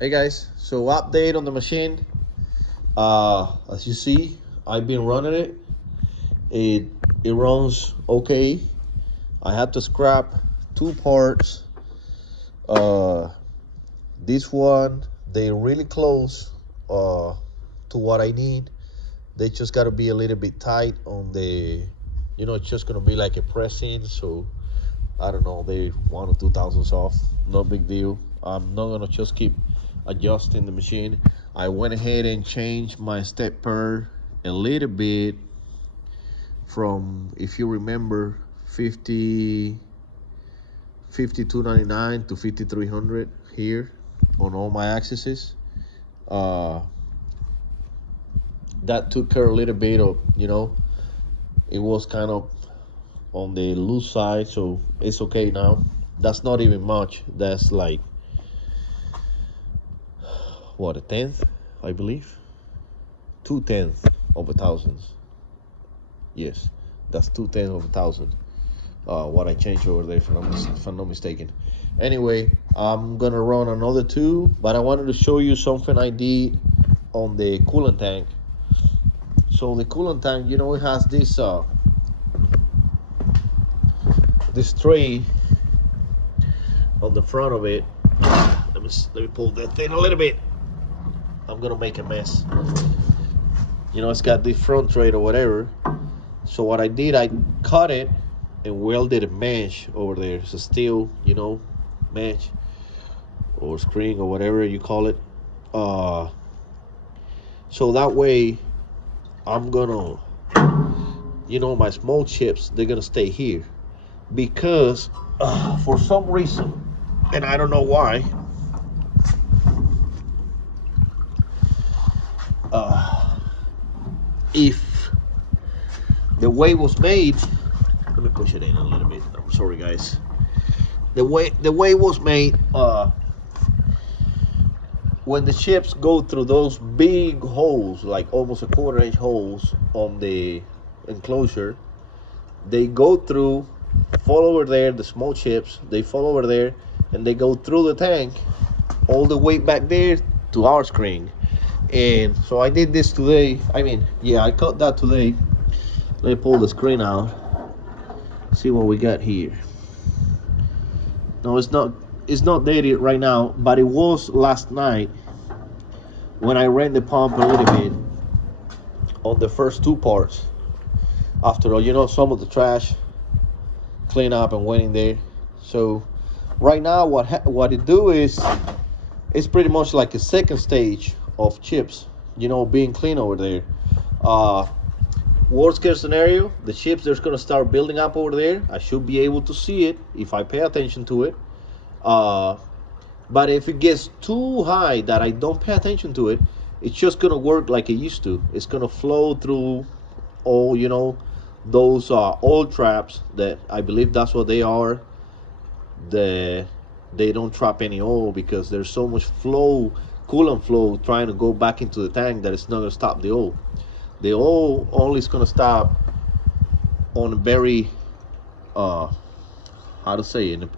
Hey guys, so update on the machine. As you see, I've been running it. It it runs okay. I had to scrap two parts. Uh, this one they really close to what I need. They just gotta be a little bit tight on the, it's just gonna be like a pressing. So I don't know, they 1 or 2 thousandths off. No big deal. I'm not gonna just keep adjusting the machine. I went ahead and changed my stepper a little bit from, if you remember, 50 5299 to 5300 here on all my axes. That took care a little bit of, it was kind of on the loose side, so it's okay now. That's not even much. That's like, what, a tenth, I believe? 2/10 of a thousand. Yes, that's 2/10 of a thousand. What I changed over there, if I'm not mistaken. Anyway, I'm gonna run another two, but I wanted to show you something I did on the coolant tank. So the coolant tank, it has this tray on the front of it. Let me pull that thing a little bit. I'm gonna make a mess. It's got this front tray or whatever. So what I did, I cut it and welded a mesh over there. It's a steel, mesh or screen or whatever you call it. So that way, I'm gonna, my small chips, they're gonna stay here because for some reason, and I don't know why, if the way it was made, let me push it in a little bit. I'm sorry, guys. The way it was made, when the chips go through those big holes, like almost a 1/4 inch holes on the enclosure, they go through, fall over there. The small chips, they fall over there, and they go through the tank all the way back there to our screen. And so I did this today. I cut that today. Let me pull the screen out. See what we got here. No, it's not dated right now, but it was last night when I ran the pump a little bit on the first two parts. After all, some of the trash clean up and went in there. So right now, what it do is, it's pretty much like a second stage of chips, being clean over there. Worst case scenario, the chips that's gonna start building up over there. I should be able to see it if I pay attention to it. But if it gets too high that I don't pay attention to it, it's just gonna work like it used to. It's gonna flow through all, those oil traps that I believe that's what they are. They don't trap any oil because there's so much coolant flow trying to go back into the tank that it's not gonna stop the oil. The oil only is gonna stop on a very, how to say it,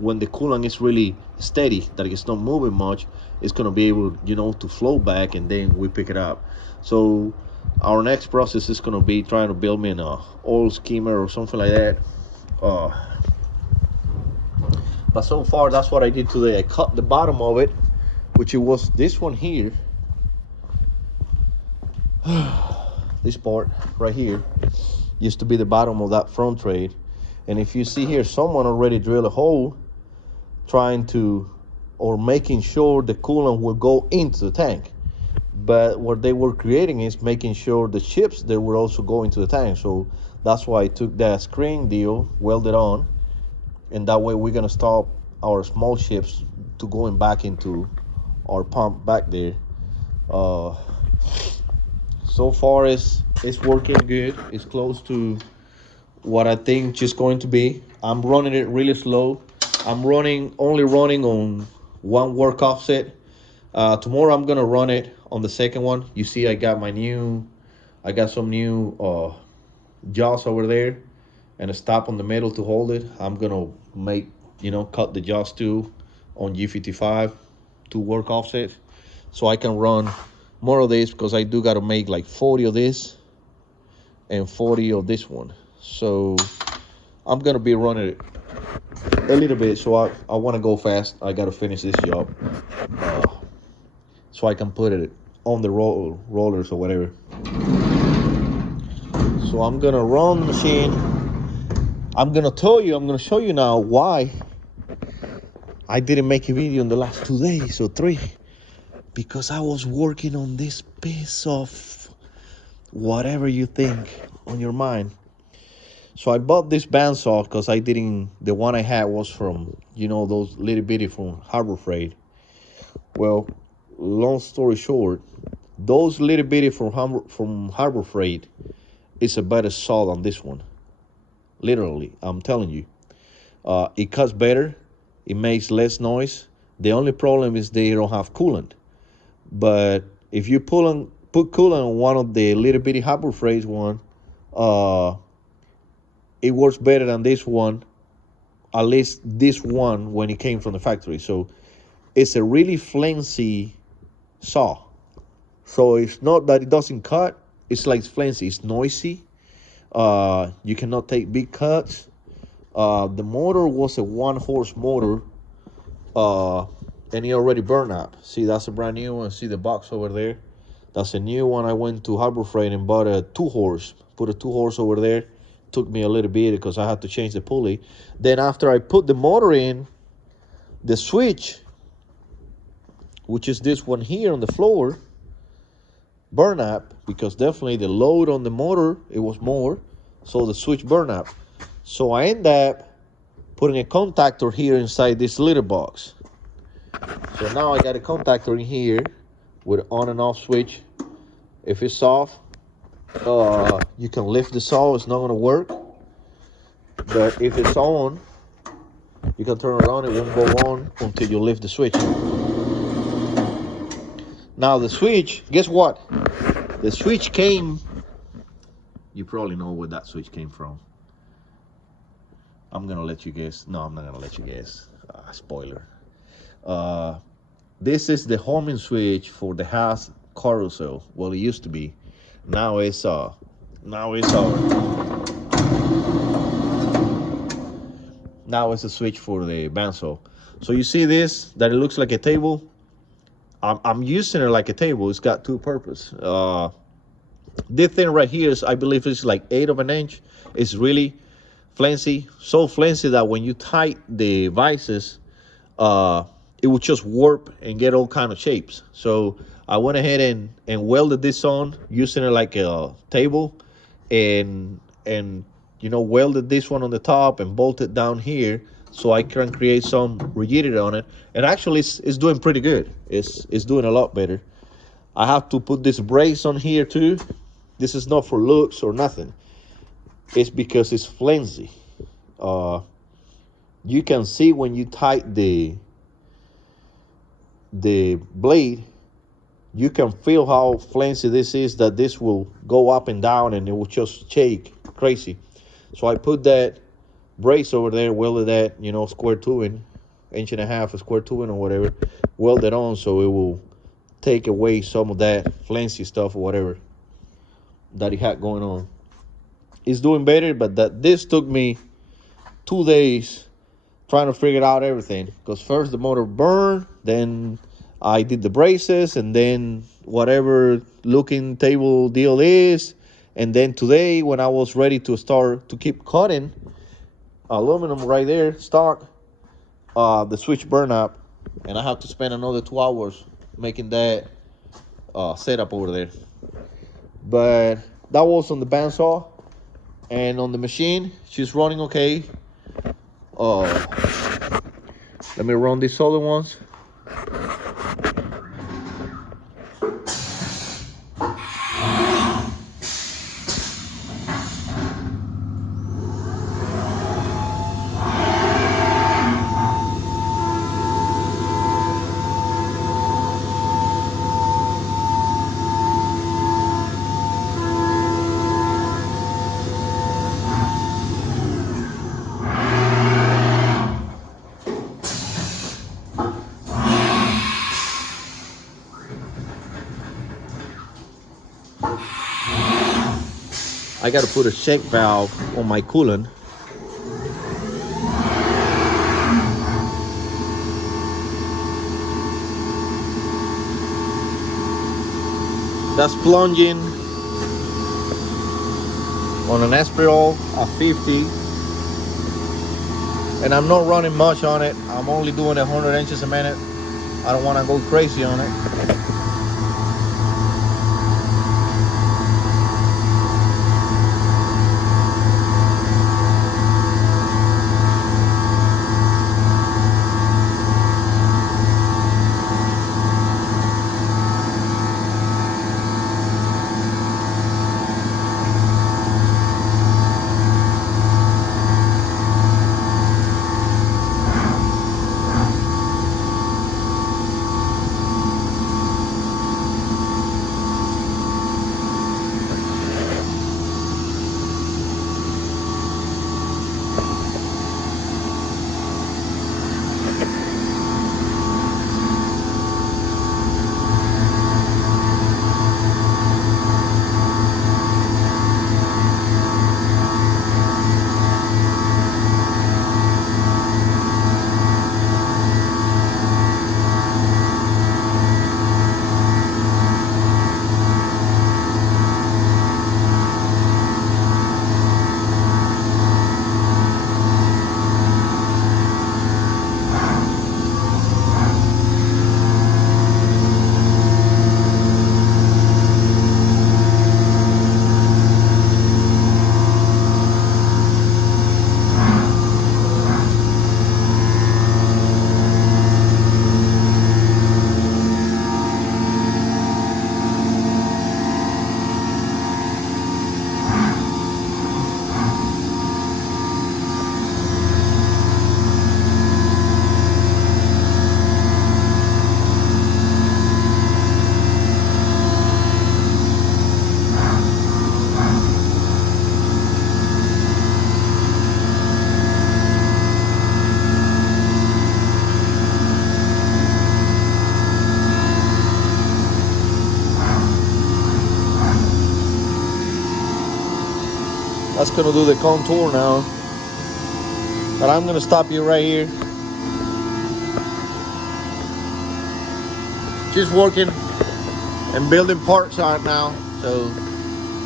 when the coolant is really steady, that it's not moving much, it's gonna be able, to flow back, and then we pick it up. So our next process is gonna be trying to build me an oil skimmer or something like that. But so far, that's what I did today. I cut the bottom of it, which it was this one here. This part right here used to be the bottom of that front tray. And if you see here, someone already drilled a hole trying to, or making sure the coolant will go into the tank. But what they were creating is making sure the chips, they will also go into the tank. So that's why I took that screen deal, welded on, and that way we're gonna stop our small chips to going back into our pump back there. So far it's working good. It's close to what I think it's going to be. I'm running it really slow. I'm only running on one work offset. Tomorrow I'm gonna run it on the second one. You see, I got some new jaws over there and a stop on the middle to hold it. I'm gonna cut the jaws too on G55 to work offset, so I can run more of this, because I do got to make like 40 of this and 40 of this one. So I'm gonna be running it a little bit. So I want to go fast. I got to finish this job, so I can put it on the rollers or whatever. So I'm gonna run the machine. I'm gonna show you now why I didn't make a video in the last 2 days or 3, because I was working on this piece of whatever you think on your mind. So I bought this bandsaw because the one I had was from, those little bitty from Harbor Freight. Well, long story short, those little bitty from Harbor Freight is a better saw than this one. Literally, I'm telling you. It cuts better. It makes less noise. The only problem is they don't have coolant. But if you put coolant on one of the little bitty Harbor Freight one, it works better than this one, at least this one when it came from the factory. So it's a really flimsy saw. So it's not that it doesn't cut, it's like flimsy, it's noisy. You cannot take big cuts. The motor was a 1-horse motor, and it already burned up. See, that's a brand new one. See the box over there? That's a new one. I went to Harbor Freight and bought a 2-horse. Put a 2-horse over there. Took me a little bit because I had to change the pulley. Then after I put the motor in, the switch, which is this one here on the floor, burned up, because definitely the load on the motor, it was more, so the switch burned up. So I end up putting a contactor here inside this little box. So now I got a contactor in here with on and off switch. If it's off, you can lift the saw, it's not going to work. But if it's on, you can turn it on, it won't go on until you lift the switch. Now the switch, guess what? The switch came, you probably know where that switch came from. I'm going to let you guess. No, I'm not going to let you guess. Spoiler. This is the homing switch for the Haas carousel. Well, it used to be. Now it's a switch for the bandsaw. So you see this, that it looks like a table. I'm using it like a table. It's got two purposes. This thing right here is, I believe it's like 1/8 of an inch. It's really flimsy, so flimsy that when you tight the vices, it would just warp and get all kind of shapes. So I went ahead and welded this on, using it like a table, and welded this one on the top and bolted down here, so I can create some rigidity on it. And actually it's doing pretty good. It's doing a lot better. I have to put this brace on here too. This is not for looks or nothing. It's because it's flimsy. You can see when you tight the blade, you can feel how flimsy this is, that this will go up and down and it will just shake crazy. So I put that brace over there, welded that, square tubing, 1.5 inch square tubing or whatever, welded on, so it will take away some of that flimsy stuff or whatever that it had going on. It's doing better, but this took me 2 days trying to figure out everything, because first the motor burned, then I did the braces, and then whatever looking table deal is, and then today when I was ready to start to keep cutting aluminum right there stock, the switch burned up, and I have to spend another 2 hours making that setup over there. But that was on the bandsaw. And on the machine, she's running okay. Let me run these other ones. I got to put a check valve on my coolant. That's plunging on an Aspirol at 50, and I'm not running much on it. I'm only doing 100 inches a minute. I don't want to go crazy on it. That's gonna do the contour now. But I'm gonna stop you right here. Just working and building parts on it now. So,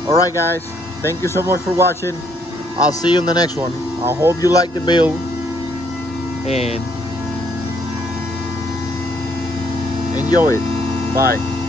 alright guys, thank you so much for watching. I'll see you in the next one. I hope you like the build and enjoy it. Bye.